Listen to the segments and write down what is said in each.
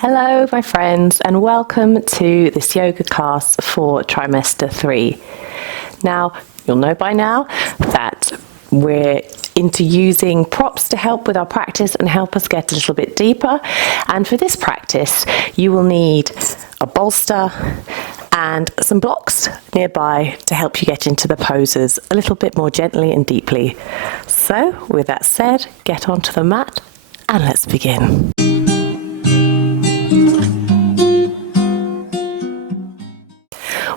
Hello, my friends, and welcome to this yoga class for trimester 3. Now, you'll know by now that we're into using props to help with our practice and help us get a little bit deeper. And for this practice, you will need a bolster and some blocks nearby to help you get into the poses a little bit more gently and deeply. So, with that said, get onto the mat and let's begin.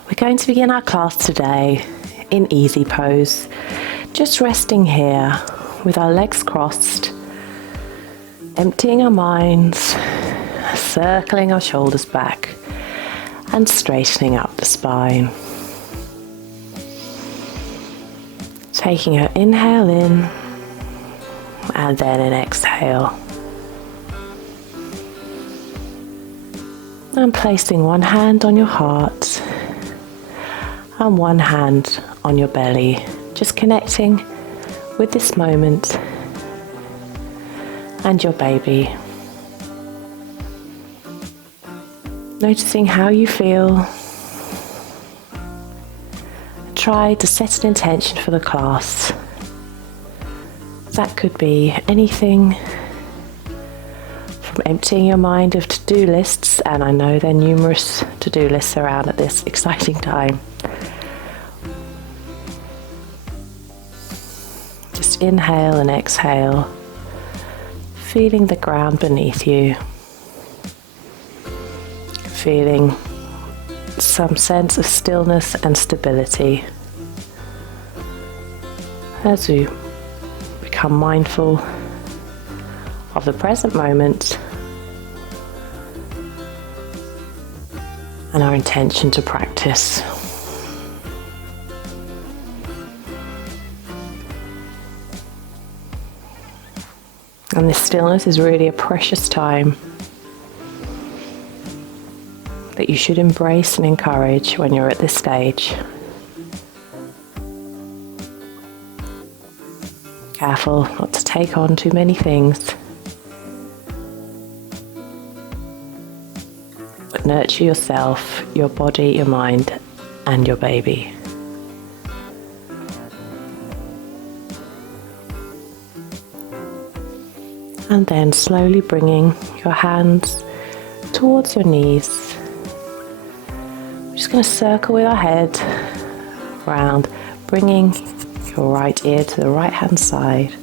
We're going to begin our class today in easy pose, just resting here with our legs crossed, emptying our minds, circling our shoulders back and straightening up the spine. Taking an inhale in and then an exhale. And placing one hand on your heart and one hand on your belly, just connecting with this moment and your baby. Noticing how you feel. Try to set an intention for the class. That could be anything from emptying your mind of to-do lists, and I know there are numerous to-do lists around at this exciting time. Just inhale and exhale, feeling the ground beneath you, feeling some sense of stillness and stability as you become mindful of the present moment and our intention to practice. And this stillness is really a precious time that you should embrace and encourage when you're at this stage. Careful not to take on too many things, but nurture yourself, your body, your mind, and your baby. And then slowly bringing your hands towards your knees. We're just going to circle with our head around, bringing your right ear to the right hand side.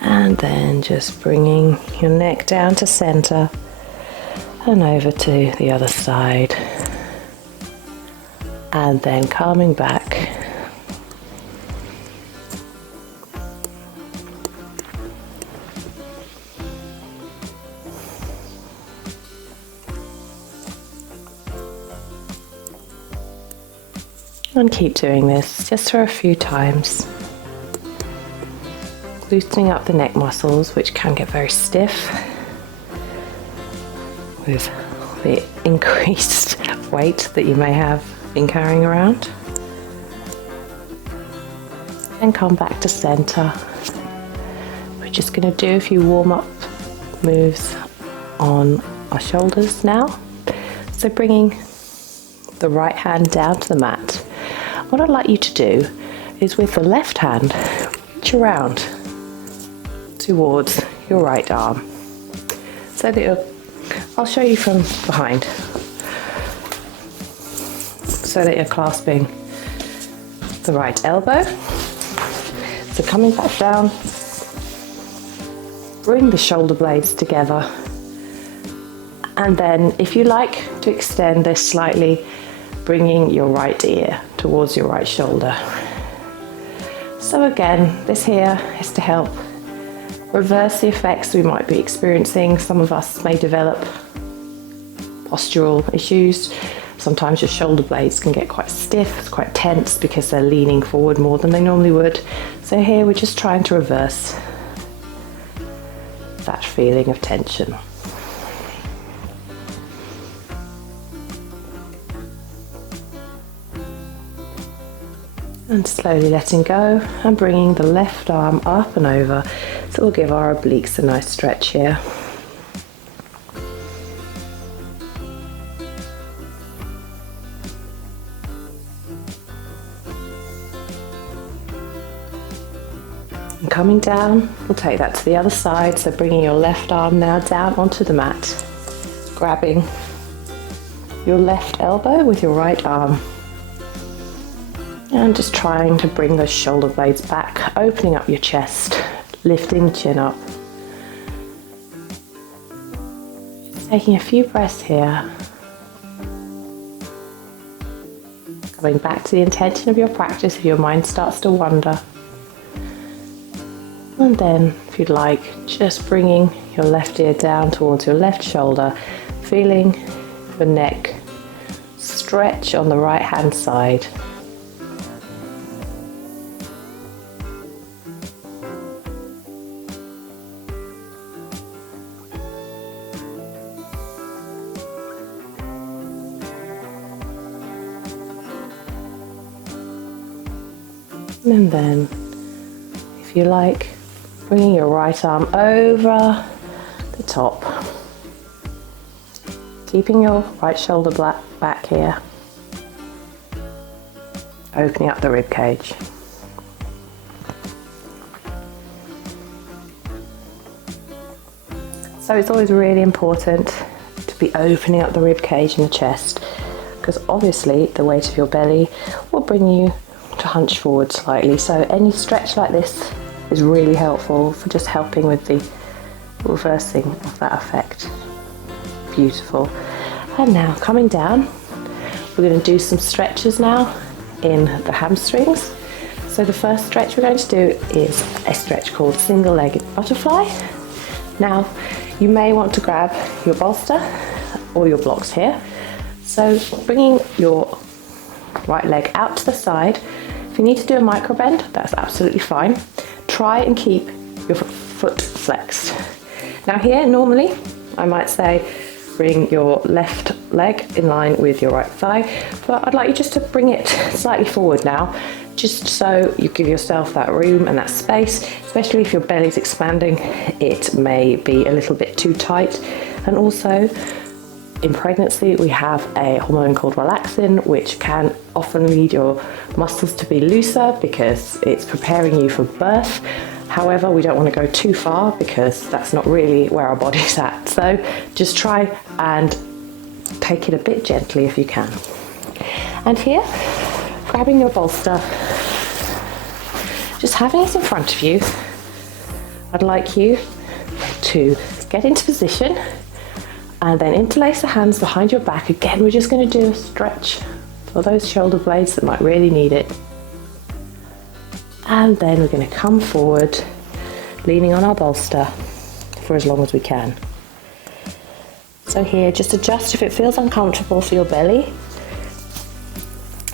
And then just bringing your neck down to center and over to the other side. And then calming back. And keep doing this just for a few times. Loosening up the neck muscles, which can get very stiff with the increased weight that you may have been carrying around. And come back to center. We're just going to do a few warm-up moves on our shoulders now. So bringing the right hand down to the mat. What I'd like you to do is with the left hand, reach around towards your right arm. So that I'll show you from behind. So that you're clasping the right elbow. So coming back down, bring the shoulder blades together. And then if you like to extend this slightly, bringing your right ear towards your right shoulder. So again, this here is to help reverse the effects we might be experiencing. Some of us may develop postural issues. Sometimes your shoulder blades can get quite stiff, quite tense because they're leaning forward more than they normally would. So here we're just trying to reverse that feeling of tension. And slowly letting go and bringing the left arm up and over. So we'll give our obliques a nice stretch here. coming down, we'll take that to the other side. So bringing your left arm now down onto the mat, grabbing your left elbow with your right arm. And just trying to bring those shoulder blades back, opening up your chest, lifting the chin up. Taking a few breaths here. Coming back to the intention of your practice if your mind starts to wander. And then, if you'd like, just bringing your left ear down towards your left shoulder, feeling the neck stretch on the right hand side. And then, if you like, bringing your right arm over the top, keeping your right shoulder back here, opening up the rib cage. So it's always really important to be opening up the rib cage and the chest, because obviously the weight of your belly will bring you to hunch forward slightly. So any stretch like this is really helpful for just helping with the reversing of that effect. Beautiful. And now coming down, we're going to do some stretches now in the hamstrings. So the first stretch we're going to do is a stretch called single-legged butterfly. Now you may want to grab your bolster or your blocks here. So bringing your right leg out to the side. If you need to do a micro bend, that's absolutely fine. Try and keep your foot flexed. Now here, normally, I might say bring your left leg in line with your right thigh, but I'd like you just to bring it slightly forward now, just so you give yourself that room and that space, especially if your belly's expanding. It may be a little bit too tight. And also, in pregnancy, we have a hormone called relaxin, which can often lead your muscles to be looser because it's preparing you for birth. However, we don't want to go too far because that's not really where our body's at. So just try and take it a bit gently if you can. And here, grabbing your bolster, just having it in front of you, I'd like you to get into position and then interlace the hands behind your back. Again, we're just going to do a stretch for those shoulder blades that might really need it. And then we're going to come forward, leaning on our bolster for as long as we can. So here, just adjust if it feels uncomfortable for your belly.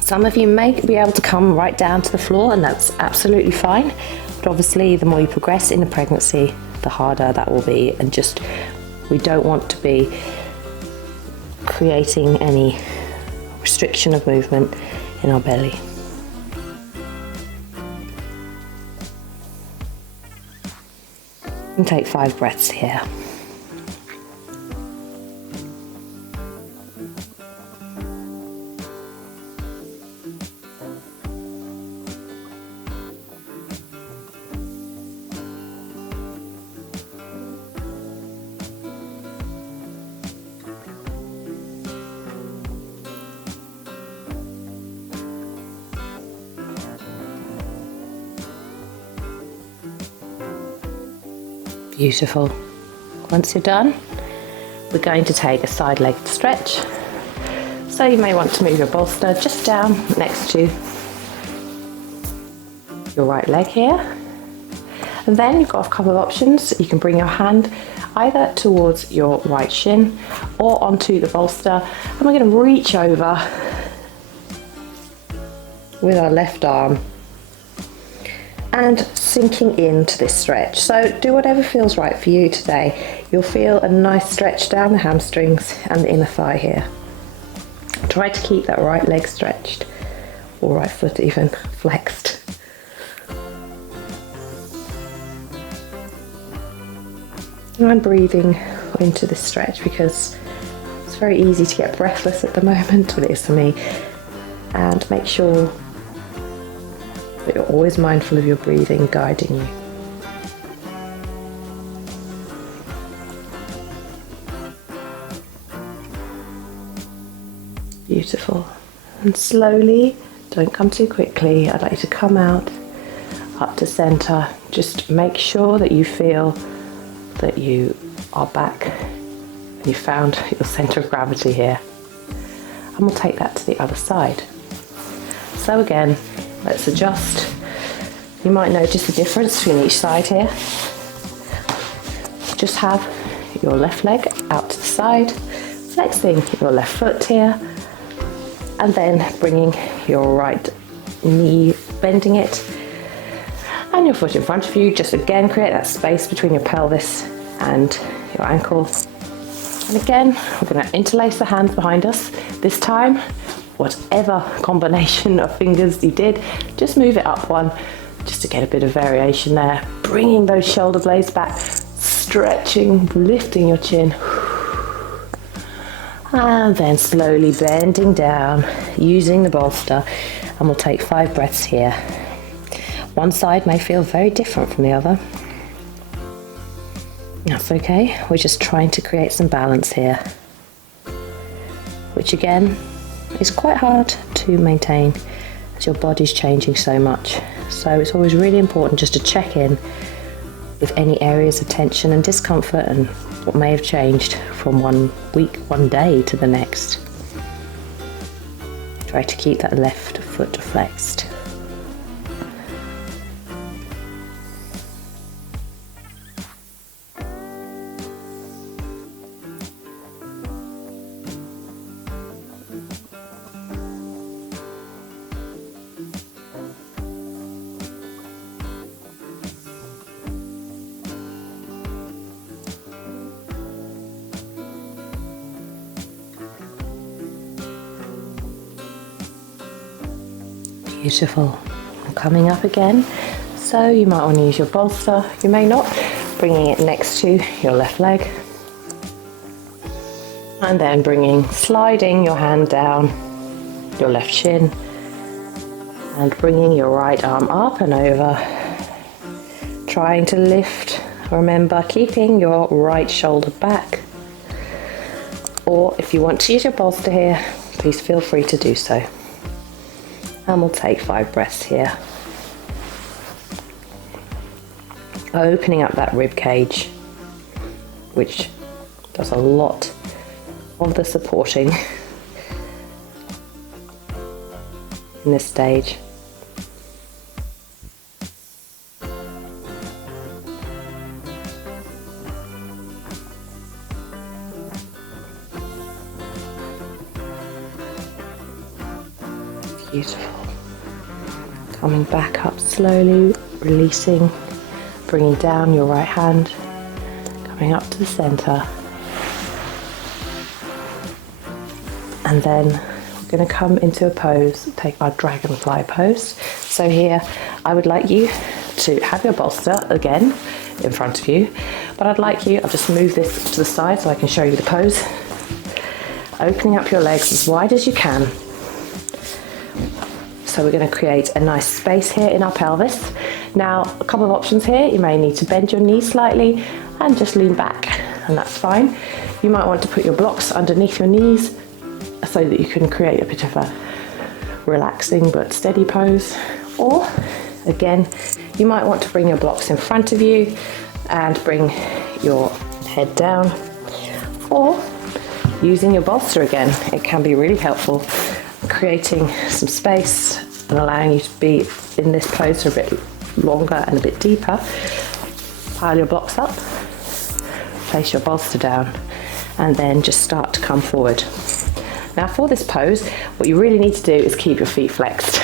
Some of you may be able to come right down to the floor, and that's absolutely fine. But obviously, the more you progress in the pregnancy, the harder that will be. And just, we don't want to be creating any restriction of movement in our belly. And take 5 breaths here. Beautiful. Once you're done, we're going to take a side-legged stretch. So you may want to move your bolster just down next to your right leg here. And then you've got a couple of options. You can bring your hand either towards your right shin or onto the bolster. And we're going to reach over with our left arm and sinking into this stretch. So do whatever feels right for you today. You'll feel a nice stretch down the hamstrings and the inner thigh here. Try to keep that right leg stretched, or right foot even flexed. And I'm breathing into this stretch because it's very easy to get breathless at the moment, but it is for me. And make sure that you're always mindful of your breathing guiding you. Beautiful. And slowly, don't come too quickly. I'd like you to come out up to center. Just make sure that you feel that you are back and you found your center of gravity here. And we'll take that to the other side. So again, let's adjust. You might notice the difference between each side here. Just have your left leg out to the side, flexing your left foot here, and then bringing your right knee, bending it, and your foot in front of you. Just again create that space between your pelvis and your ankle. And again, we're going to interlace the hands behind us. This time, whatever combination of fingers you did, just move it up one, just to get a bit of variation there. Bringing those shoulder blades back, stretching, lifting your chin. And then slowly bending down, using the bolster. And we'll take 5 breaths here. One side may feel very different from the other. That's okay, we're just trying to create some balance here, which again is quite hard to maintain as your body's changing so much. So it's always really important just to check in with any areas of tension and discomfort and what may have changed from one week, one day to the next. Try to keep that left foot flexed. Beautiful. And coming up again, so you might want to use your bolster, you may not, bringing it next to your left leg, and then sliding your hand down your left shin, and bringing your right arm up and over, trying to lift. Remember, keeping your right shoulder back, or if you want to use your bolster here, please feel free to do so. And we'll take 5 breaths here. Opening up that rib cage, which does a lot of the supporting in this stage. Beautiful. Coming back up slowly, releasing, bringing down your right hand, coming up to the center. And then we're going to come into a pose, take our dragonfly pose. So here, I would like you to have your bolster again in front of you, but I'll just move this to the side so I can show you the pose. Opening up your legs as wide as you can. So we're going to create a nice space here in our pelvis. Now, a couple of options here. You may need to bend your knees slightly and just lean back, and that's fine. You might want to put your blocks underneath your knees so that you can create a bit of a relaxing but steady pose. Or, again, you might want to bring your blocks in front of you and bring your head down. Or, using your bolster again, it can be really helpful, creating some space and allowing you to be in this pose for a bit longer and a bit deeper. Pile your blocks up, place your bolster down, and then just start to come forward. Now for this pose, what you really need to do is keep your feet flexed.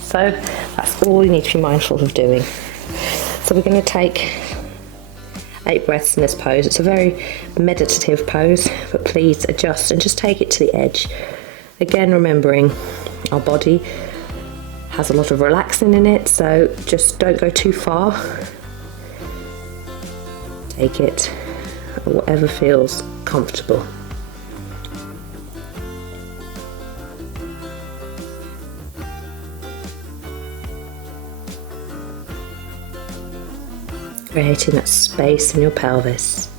So that's all you need to be mindful of doing. So we're going to take 8 breaths in this pose. It's a very meditative pose, but please adjust and just take it to the edge. Again, remembering our body has a lot of relaxing in it, so just don't go too far. Take it whatever feels comfortable. Creating that space in your pelvis.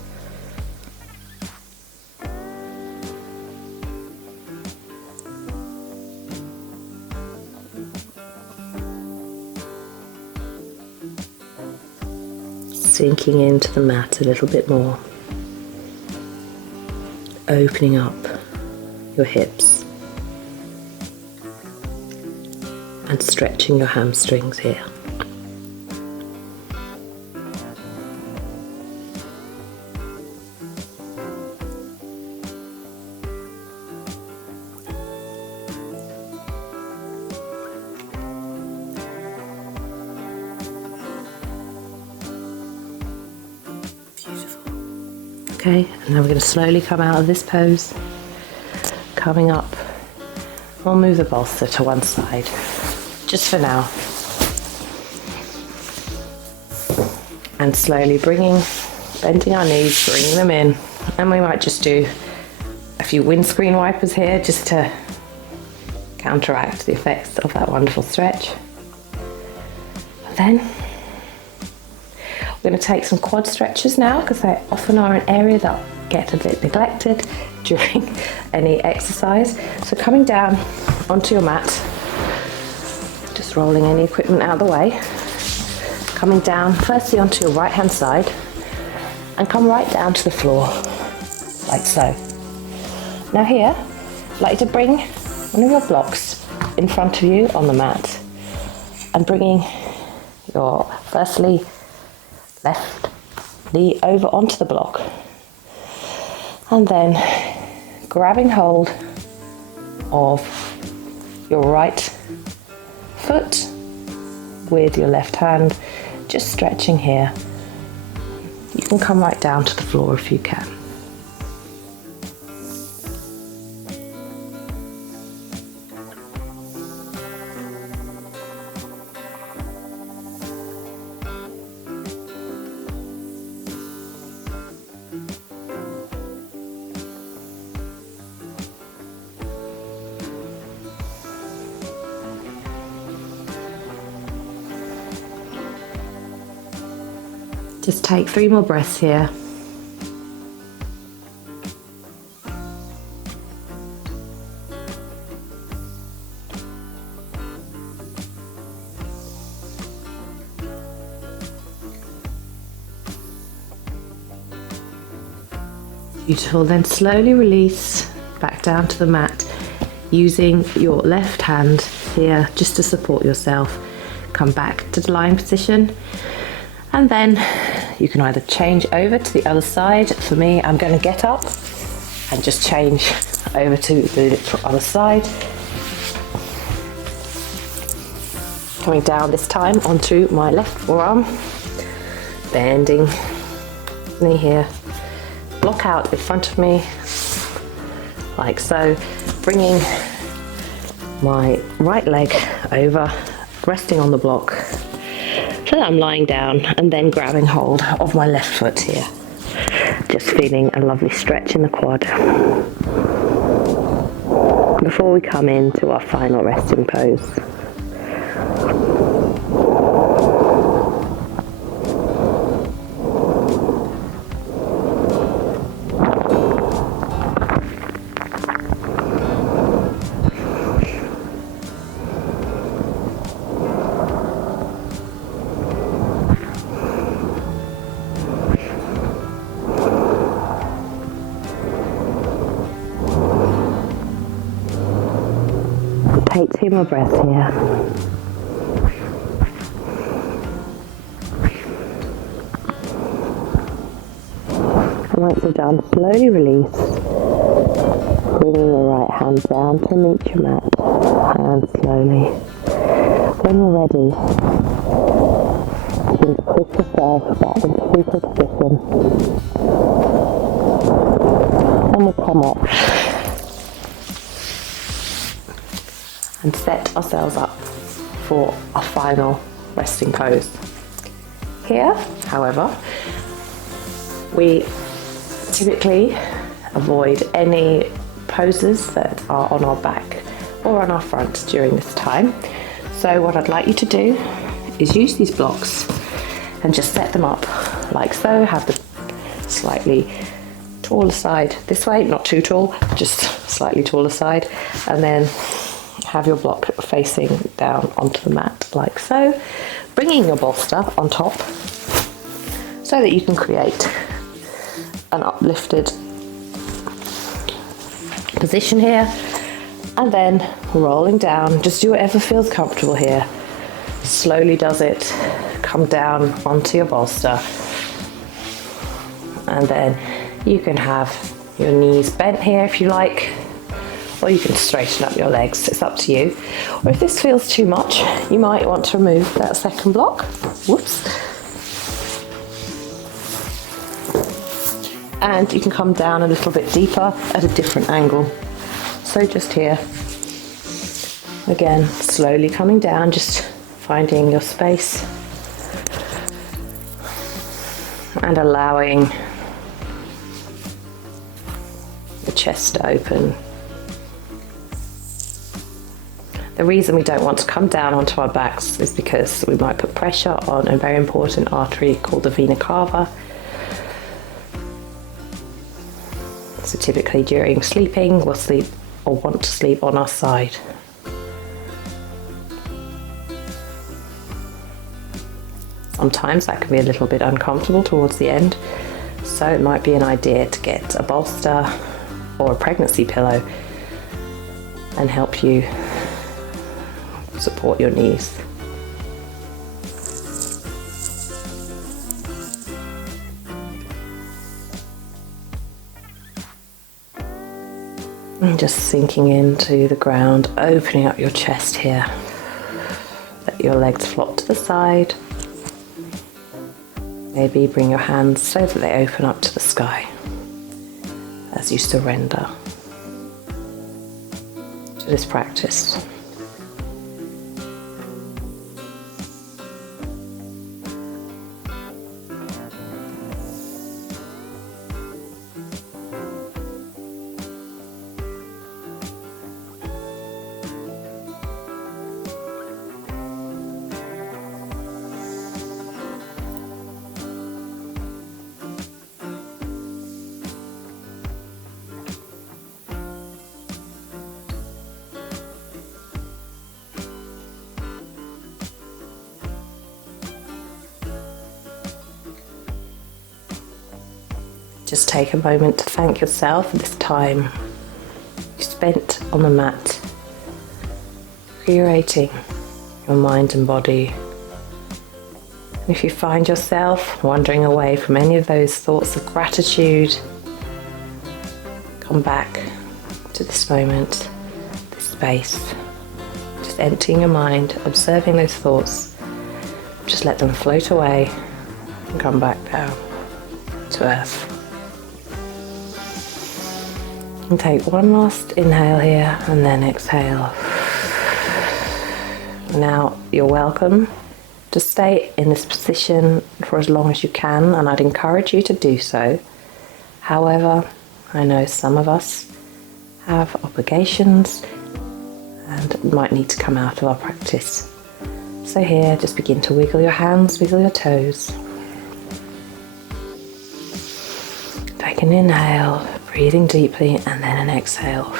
sinking into the mat a little bit more, opening up your hips and stretching your hamstrings here. Okay, and now we're going to slowly come out of this pose. Coming up, we'll move the bolster to one side, just for now. And slowly bending our knees, bringing them in. And we might just do a few windscreen wipers here, just to counteract the effects of that wonderful stretch. And then we're going to take some quad stretches now, because they often are an area that get a bit neglected during any exercise. So coming down onto your mat, just rolling any equipment out of the way, coming down firstly onto your right hand side and come right down to the floor, like so. Now here, I'd like you to bring one of your blocks in front of you on the mat and bringing your firstly left knee over onto the block, and then grabbing hold of your right foot with your left hand, just stretching here. You can come right down to the floor if you can. Just take 3 more breaths here. Beautiful, then slowly release back down to the mat using your left hand here just to support yourself. Come back to the lying position, and then you can either change over to the other side. For me, I'm going to get up and just change over to the other side. Coming down this time onto my left forearm, bending knee here, block out in front of me, like so, bringing my right leg over, resting on the block, so that I'm lying down, and then grabbing hold of my left foot here. Just feeling a lovely stretch in the quad before we come into our final resting pose. Take 2 more breaths here. And once you're done, slowly release. Bringing your right hand down to meet your mat. And slowly, when you're ready, begin to push yourself back into fetal position. And we'll come up and set ourselves up for our final resting pose. Here, however, we typically avoid any poses that are on our back or on our front during this time. So what I'd like you to do is use these blocks and just set them up like so. Have the slightly taller side this way, not too tall, just slightly taller side, and then have your block facing down onto the mat like so, bringing your bolster on top. so that you can create an uplifted position here, and then rolling down. Just do whatever feels comfortable here. Slowly does it. Come down onto your bolster, and then you can have your knees bent here if you like, or you can straighten up your legs. It's up to you. Or if this feels too much, you might want to remove that second block. Whoops. And you can come down a little bit deeper at a different angle. So just here. Again, slowly coming down, just finding your space and allowing the chest to open. The reason we don't want to come down onto our backs is because we might put pressure on a very important artery called the vena cava. So typically during sleeping, we'll sleep or want to sleep on our side. Sometimes that can be a little bit uncomfortable towards the end, so it might be an idea to get a bolster or a pregnancy pillow and help you support your knees. And just sinking into the ground, opening up your chest here. Let your legs flop to the side. Maybe bring your hands so that they open up to the sky as you surrender to this practice. Just take a moment to thank yourself for this time you spent on the mat, curating your mind and body. And if you find yourself wandering away from any of those thoughts of gratitude, come back to this moment, this space, just emptying your mind, observing those thoughts, just let them float away and come back down to earth. And take one last inhale here and then exhale. Now you're welcome to stay in this position for as long as you can, and I'd encourage you to do so. However, I know some of us have obligations and might need to come out of our practice. So here, just begin to wiggle your hands, wiggle your toes. Take an inhale, breathing deeply, and then an exhale.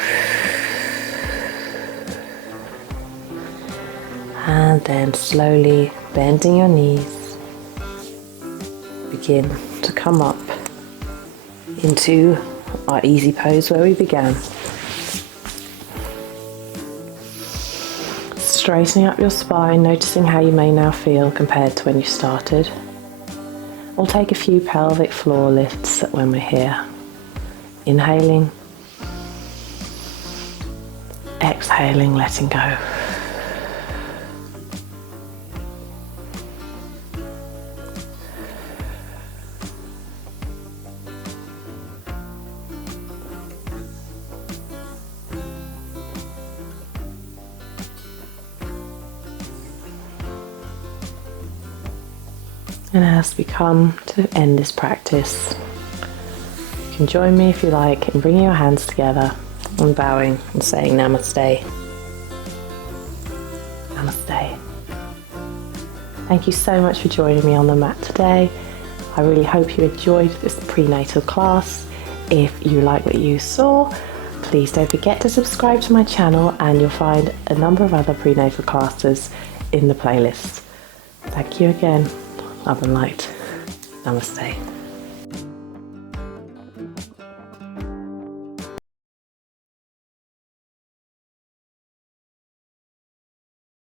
And then slowly bending your knees, begin to come up into our easy pose where we began. Straightening up your spine, noticing how you may now feel compared to when you started. We'll take a few pelvic floor lifts when we're here. Inhaling, exhaling, letting go. And as we come to end this practice, you can join me if you like in bringing your hands together and bowing and saying Namaste. Namaste. Thank you so much for joining me on the mat today. I really hope you enjoyed this prenatal class. If you like what you saw, please don't forget to subscribe to my channel, and you'll find a number of other prenatal classes in the playlist. Thank you again. Love and light. Namaste.